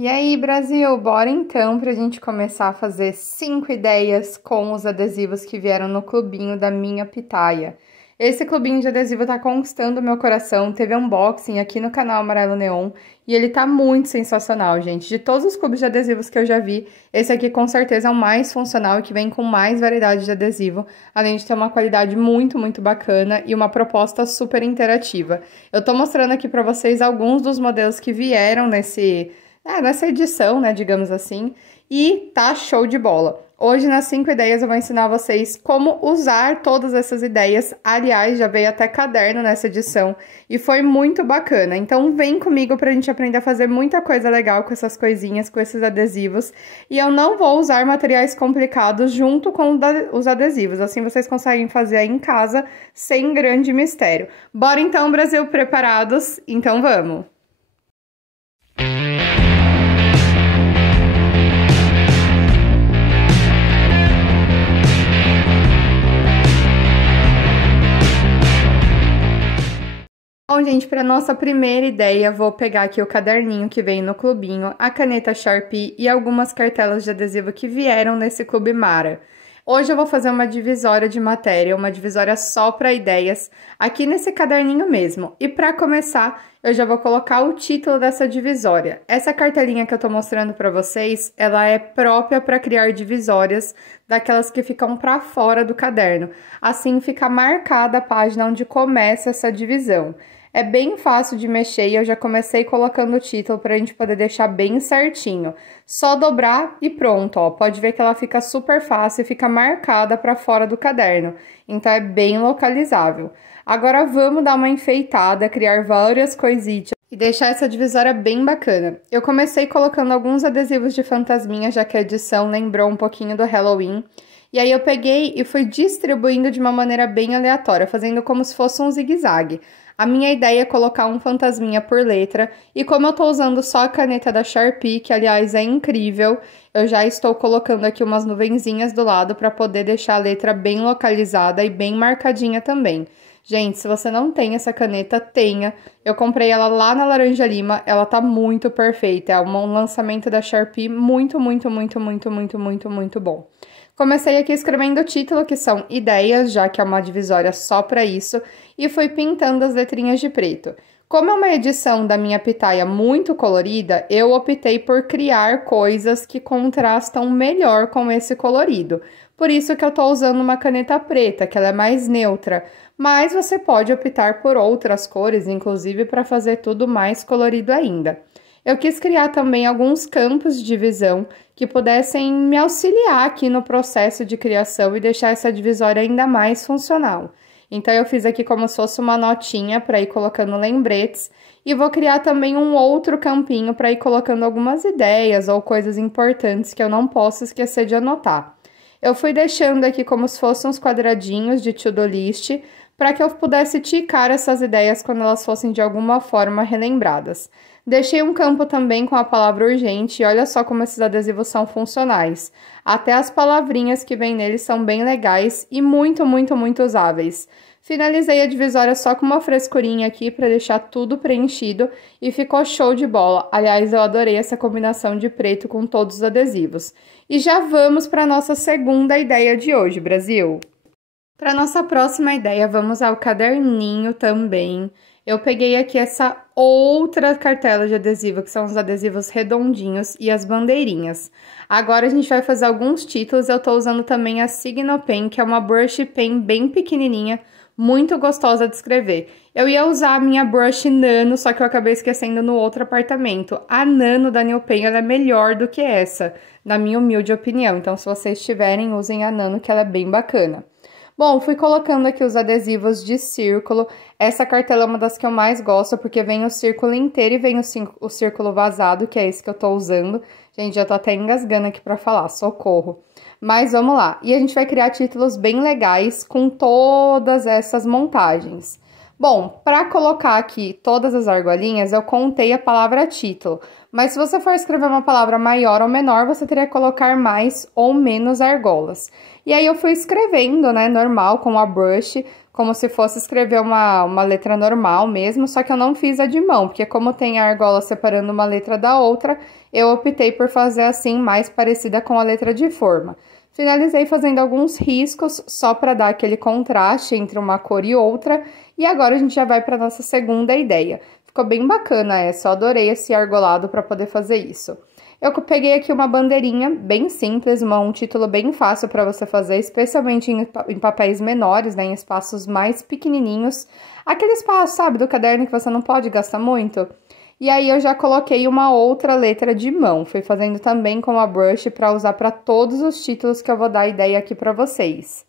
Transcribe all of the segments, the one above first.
E aí, Brasil, bora então pra gente começar a fazer 5 ideias com os adesivos que vieram no clubinho da minha pitaia. Esse clubinho de adesivo tá conquistando meu coração, teve unboxing aqui no canal Amarelo Neon e ele tá muito sensacional, gente. De todos os clubes de adesivos que eu já vi, esse aqui com certeza é o mais funcional e que vem com mais variedade de adesivo, além de ter uma qualidade muito bacana e uma proposta super interativa. Eu tô mostrando aqui pra vocês alguns dos modelos que vieram nessa edição, né, digamos assim, e tá show de bola. Hoje, nas 5 ideias, eu vou ensinar vocês como usar todas essas ideias. Aliás, já veio até caderno nessa edição e foi muito bacana. Então, vem comigo pra gente aprender a fazer muita coisa legal com essas coisinhas, com esses adesivos. E eu não vou usar materiais complicados junto com os adesivos. Assim, vocês conseguem fazer aí em casa sem grande mistério. Bora então, Brasil, preparados? Então, vamos! Bom, gente, para nossa primeira ideia, vou pegar aqui o caderninho que veio no clubinho, a caneta Sharpie e algumas cartelas de adesivo que vieram nesse Clube Mara. Hoje eu vou fazer uma divisória de matéria, uma divisória só para ideias, aqui nesse caderninho mesmo. E para começar, eu já vou colocar o título dessa divisória. Essa cartelinha que eu tô mostrando para vocês, ela é própria para criar divisórias, daquelas que ficam para fora do caderno. Assim fica marcada a página onde começa essa divisão. É bem fácil de mexer e eu já comecei colocando o título para a gente poder deixar bem certinho. Só dobrar e pronto, ó. Pode ver que ela fica super fácil e fica marcada para fora do caderno. Então, é bem localizável. Agora, vamos dar uma enfeitada, criar várias coisitas e deixar essa divisória bem bacana. Eu comecei colocando alguns adesivos de fantasminha, já que a edição lembrou um pouquinho do Halloween. E aí eu peguei e fui distribuindo de uma maneira bem aleatória, fazendo como se fosse um zigue-zague. A minha ideia é colocar um fantasminha por letra, e como eu tô usando só a caneta da Sharpie, que aliás é incrível, eu já estou colocando aqui umas nuvenzinhas do lado para poder deixar a letra bem localizada e bem marcadinha também. Gente, se você não tem essa caneta, tenha. Eu comprei ela lá na Laranja Lima, ela tá muito perfeita, é um lançamento da Sharpie muito bom. Comecei aqui escrevendo o título, que são ideias, já que é uma divisória só para isso, e fui pintando as letrinhas de preto. Como é uma edição da minha pitaia muito colorida, eu optei por criar coisas que contrastam melhor com esse colorido. Por isso que eu tô usando uma caneta preta, que ela é mais neutra, mas você pode optar por outras cores, inclusive para fazer tudo mais colorido ainda. Eu quis criar também alguns campos de divisão que pudessem me auxiliar aqui no processo de criação e deixar essa divisória ainda mais funcional. Então, eu fiz aqui como se fosse uma notinha para ir colocando lembretes e vou criar também um outro campinho para ir colocando algumas ideias ou coisas importantes que eu não posso esquecer de anotar. Eu fui deixando aqui como se fossem uns quadradinhos de to-do list para que eu pudesse ticar essas ideias quando elas fossem de alguma forma relembradas. Deixei um campo também com a palavra urgente e olha só como esses adesivos são funcionais. Até as palavrinhas que vem neles são bem legais e muito usáveis. Finalizei a divisória só com uma frescurinha aqui para deixar tudo preenchido e ficou show de bola. Aliás, eu adorei essa combinação de preto com todos os adesivos. E já vamos para a nossa segunda ideia de hoje, Brasil! Para nossa próxima ideia, vamos ao caderninho também. Eu peguei aqui essa outra cartela de adesivo, que são os adesivos redondinhos e as bandeirinhas. Agora a gente vai fazer alguns títulos, eu tô usando também a Signo Pen, que é uma brush pen bem pequenininha, muito gostosa de escrever. Eu ia usar a minha brush Nano, só que eu acabei esquecendo no outro apartamento. A Nano da New Pen, ela é melhor do que essa, na minha humilde opinião. Então, se vocês tiverem, usem a Nano, que ela é bem bacana. Bom, fui colocando aqui os adesivos de círculo. Essa cartela é uma das que eu mais gosto, porque vem o círculo inteiro e vem o círculo vazado, que é esse que eu tô usando. Gente, já tô até engasgando aqui pra falar, socorro. Mas vamos lá. E a gente vai criar títulos bem legais com todas essas montagens. Bom, para colocar aqui todas as argolinhas, eu contei a palavra título. Mas se você for escrever uma palavra maior ou menor, você teria que colocar mais ou menos argolas. E aí eu fui escrevendo, né, normal, com a brush, como se fosse escrever uma letra normal mesmo, só que eu não fiz a de mão, porque como tem a argola separando uma letra da outra, eu optei por fazer assim, mais parecida com a letra de forma. Finalizei fazendo alguns riscos, só para dar aquele contraste entre uma cor e outra, e agora a gente já vai para nossa segunda ideia. Ficou bem bacana essa, eu adorei esse argolado para poder fazer isso. Eu peguei aqui uma bandeirinha bem simples, um título bem fácil para você fazer, especialmente em papéis menores, né, em espaços mais pequenininhos. Aquele espaço, sabe, do caderno que você não pode gastar muito. E aí eu já coloquei uma outra letra de mão, fui fazendo também com a brush para usar para todos os títulos que eu vou dar ideia aqui para vocês.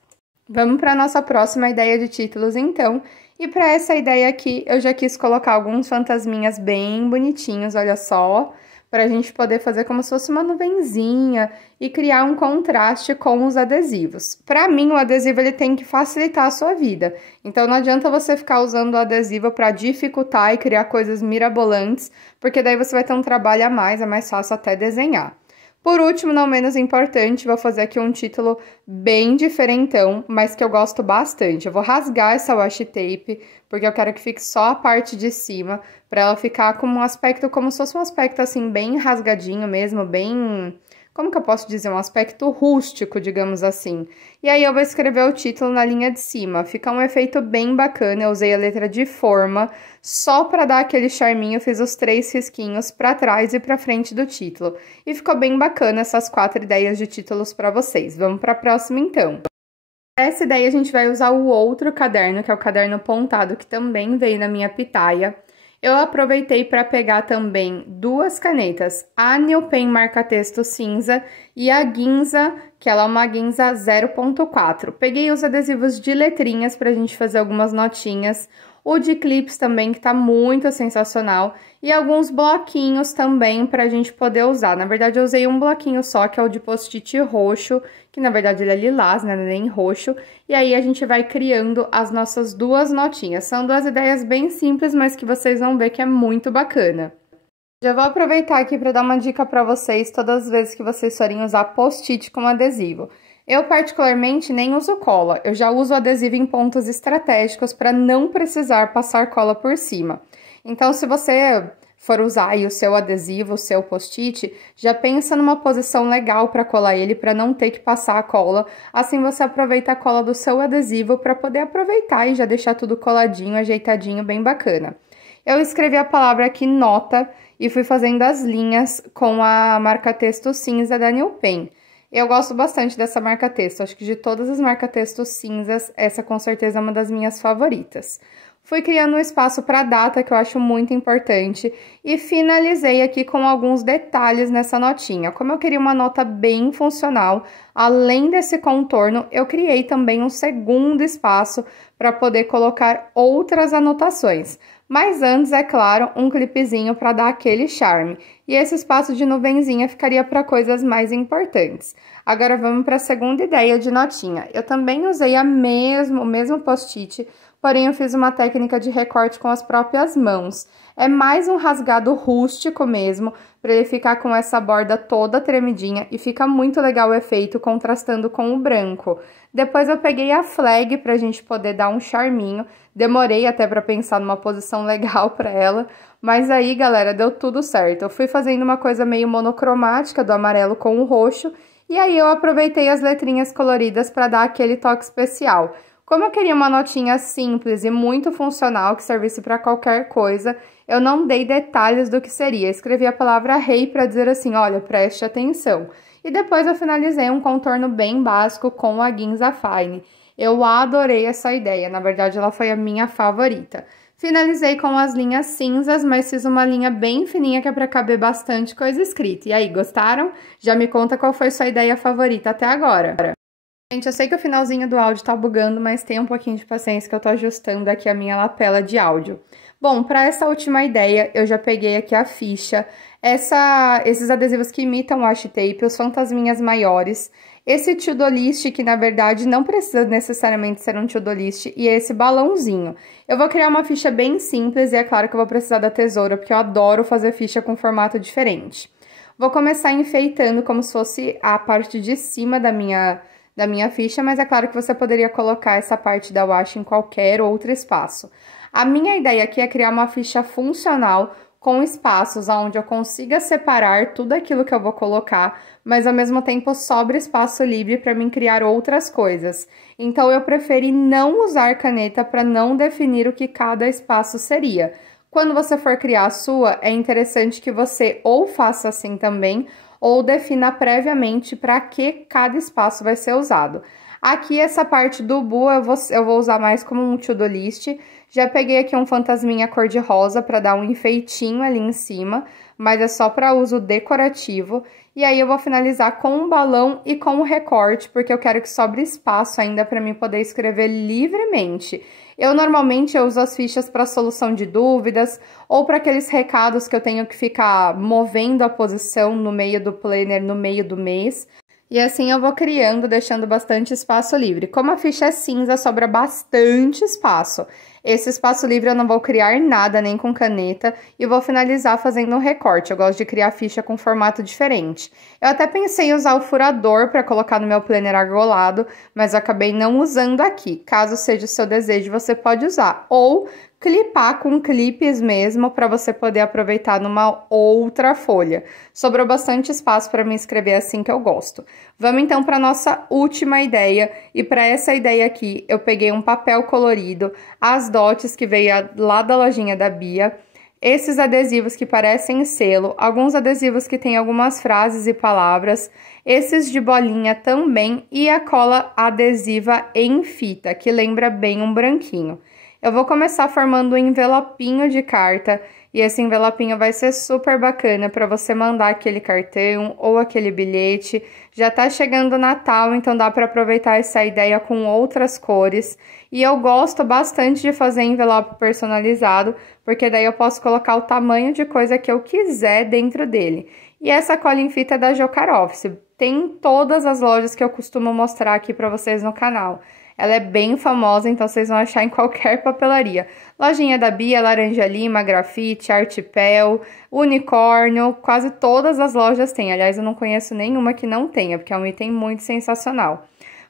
Vamos para a nossa próxima ideia de títulos então. E para essa ideia aqui, eu já quis colocar alguns fantasminhas bem bonitinhos, olha só, para a gente poder fazer como se fosse uma nuvenzinha e criar um contraste com os adesivos. Para mim, o adesivo ele tem que facilitar a sua vida, então não adianta você ficar usando o adesivo para dificultar e criar coisas mirabolantes, porque daí você vai ter um trabalho a mais, é mais fácil até desenhar. Por último, não menos importante, vou fazer aqui um título bem diferentão, mas que eu gosto bastante. Eu vou rasgar essa washi tape, porque eu quero que fique só a parte de cima, para ela ficar com um aspecto, como se fosse um aspecto assim, bem rasgadinho mesmo, bem... Como que eu posso dizer? Um aspecto rústico, digamos assim. E aí eu vou escrever o título na linha de cima. Fica um efeito bem bacana, eu usei a letra de forma, só para dar aquele charminho, fiz os 3 risquinhos para trás e para frente do título. E ficou bem bacana essas 4 ideias de títulos para vocês. Vamos para a próxima então. Essa ideia a gente vai usar o outro caderno, que é o caderno pontado, que também veio na minha pitaia. Eu aproveitei para pegar também 2 canetas, a New Pen marca-texto cinza e a Ginza, que ela é uma Ginza 0.4. Peguei os adesivos de letrinhas para a gente fazer algumas notinhas, o de clips também, que tá muito sensacional, e alguns bloquinhos também pra gente poder usar. Na verdade, eu usei um bloquinho só, que é o de post-it roxo, que na verdade ele é lilás, né, nem roxo, e aí a gente vai criando as nossas 2 notinhas. São 2 ideias bem simples, mas que vocês vão ver que é muito bacana. Já vou aproveitar aqui para dar uma dica para vocês todas as vezes que vocês forem usar post-it com adesivo. Eu, particularmente, nem uso cola, eu já uso adesivo em pontos estratégicos para não precisar passar cola por cima. Então, se você for usar aí o seu adesivo, o seu post-it, já pensa numa posição legal para colar ele, para não ter que passar a cola. Assim, você aproveita a cola do seu adesivo para poder aproveitar e já deixar tudo coladinho, ajeitadinho, bem bacana. Eu escrevi a palavra aqui, nota, e fui fazendo as linhas com a marca-texto cinza da New Pen. Eu gosto bastante dessa marca-texto, acho que de todas as marca-textos cinzas, essa com certeza é uma das minhas favoritas. Fui criando um espaço para data, que eu acho muito importante, e finalizei aqui com alguns detalhes nessa notinha. Como eu queria uma nota bem funcional, além desse contorno, eu criei também um segundo espaço para poder colocar outras anotações. Mas antes, é claro, um clipezinho para dar aquele charme. E esse espaço de nuvenzinha ficaria para coisas mais importantes. Agora vamos para a segunda ideia de notinha. Eu também usei o mesmo post-it, porém eu fiz uma técnica de recorte com as próprias mãos. É mais um rasgado rústico mesmo, para ele ficar com essa borda toda tremidinha e fica muito legal o efeito contrastando com o branco. Depois eu peguei a flag pra gente poder dar um charminho, demorei até pra pensar numa posição legal pra ela, mas aí, galera, deu tudo certo. Eu fui fazendo uma coisa meio monocromática do amarelo com o roxo, e aí eu aproveitei as letrinhas coloridas pra dar aquele toque especial. Como eu queria uma notinha simples e muito funcional, que servisse para qualquer coisa, eu não dei detalhes do que seria. Escrevi a palavra rei para dizer assim, olha, preste atenção. E depois eu finalizei um contorno bem básico com a Ginza Fine. Eu adorei essa ideia, na verdade ela foi a minha favorita. Finalizei com as linhas cinzas, mas fiz uma linha bem fininha que é para caber bastante coisa escrita. E aí, gostaram? Já me conta qual foi sua ideia favorita até agora. Gente, eu sei que o finalzinho do áudio tá bugando, mas tenha um pouquinho de paciência que eu tô ajustando aqui a minha lapela de áudio. Bom, para essa última ideia, eu já peguei aqui a ficha, esses adesivos que imitam washi tape, os fantasminhas maiores, esse to-do list, que na verdade não precisa necessariamente ser um to-do list, e esse balãozinho. Eu vou criar uma ficha bem simples e é claro que eu vou precisar da tesoura, porque eu adoro fazer ficha com formato diferente. Vou começar enfeitando como se fosse a parte de cima da minha da minha ficha, mas é claro que você poderia colocar essa parte da washi em qualquer outro espaço. A minha ideia aqui é criar uma ficha funcional com espaços onde eu consiga separar tudo aquilo que eu vou colocar, mas ao mesmo tempo sobra espaço livre para mim criar outras coisas. Então eu preferi não usar caneta para não definir o que cada espaço seria. Quando você for criar a sua, é interessante que você ou faça assim também, ou defina previamente para que cada espaço vai ser usado. Aqui, essa parte do Bu, eu vou usar mais como um to-do list. Já peguei aqui um fantasminha cor-de-rosa para dar um enfeitinho ali em cima, mas é só para uso decorativo. E aí, eu vou finalizar com um balão e com um recorte, porque eu quero que sobre espaço ainda para mim poder escrever livremente. Normalmente eu uso as fichas para solução de dúvidas ou para aqueles recados que eu tenho que ficar movendo a posição no meio do planner, no meio do mês. E assim eu vou criando, deixando bastante espaço livre. Como a ficha é cinza, sobra bastante espaço. Esse espaço livre eu não vou criar nada, nem com caneta, e vou finalizar fazendo um recorte. Eu gosto de criar ficha com formato diferente. Eu até pensei em usar o furador para colocar no meu planner argolado, mas eu acabei não usando aqui. Caso seja o seu desejo, você pode usar. Ou clipar com clipes mesmo, para você poder aproveitar numa outra folha. Sobrou bastante espaço para me escrever assim que eu gosto. Vamos então para nossa última ideia, e para essa ideia aqui, eu peguei um papel colorido, as dotes que veio lá da lojinha da Bia, esses adesivos que parecem selo, alguns adesivos que tem algumas frases e palavras, esses de bolinha também, e a cola adesiva em fita, que lembra bem um branquinho. Eu vou começar formando um envelopinho de carta, e esse envelopinho vai ser super bacana para você mandar aquele cartão ou aquele bilhete. Já tá chegando o Natal, então dá para aproveitar essa ideia com outras cores. E eu gosto bastante de fazer envelope personalizado, porque daí eu posso colocar o tamanho de coisa que eu quiser dentro dele. E essa cola em fita é da Jocar Office. Tem em todas as lojas que eu costumo mostrar aqui para vocês no canal. Ela é bem famosa, então vocês vão achar em qualquer papelaria. Lojinha da Bia, Laranja Lima, Grafite, Artipel, Unicórnio, quase todas as lojas têm. Aliás, eu não conheço nenhuma que não tenha, porque é um item muito sensacional.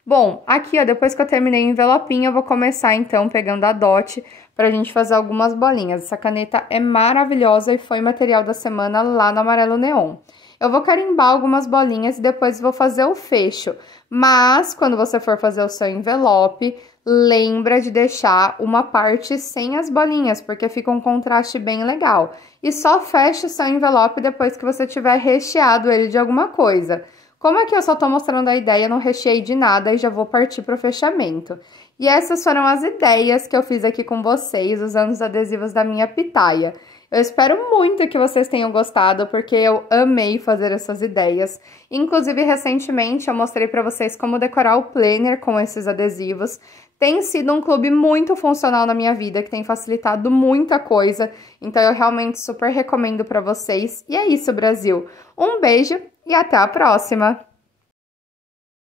Bom, aqui, ó, depois que eu terminei o envelopinho, eu vou começar, então, pegando a Dot pra gente fazer algumas bolinhas. Essa caneta é maravilhosa e foi material da semana lá no Amarelo Neon. Eu vou carimbar algumas bolinhas e depois vou fazer o fecho. Mas, quando você for fazer o seu envelope, lembra de deixar uma parte sem as bolinhas, porque fica um contraste bem legal. E só feche o seu envelope depois que você tiver recheado ele de alguma coisa. Como aqui eu só tô mostrando a ideia, não recheei de nada e já vou partir pro fechamento. E essas foram as ideias que eu fiz aqui com vocês, usando os adesivos da minha pitaia. Eu espero muito que vocês tenham gostado, porque eu amei fazer essas ideias. Inclusive, recentemente, eu mostrei para vocês como decorar o planner com esses adesivos. Tem sido um clube muito funcional na minha vida, que tem facilitado muita coisa. Então, eu realmente super recomendo para vocês. E é isso, Brasil. Um beijo e até a próxima!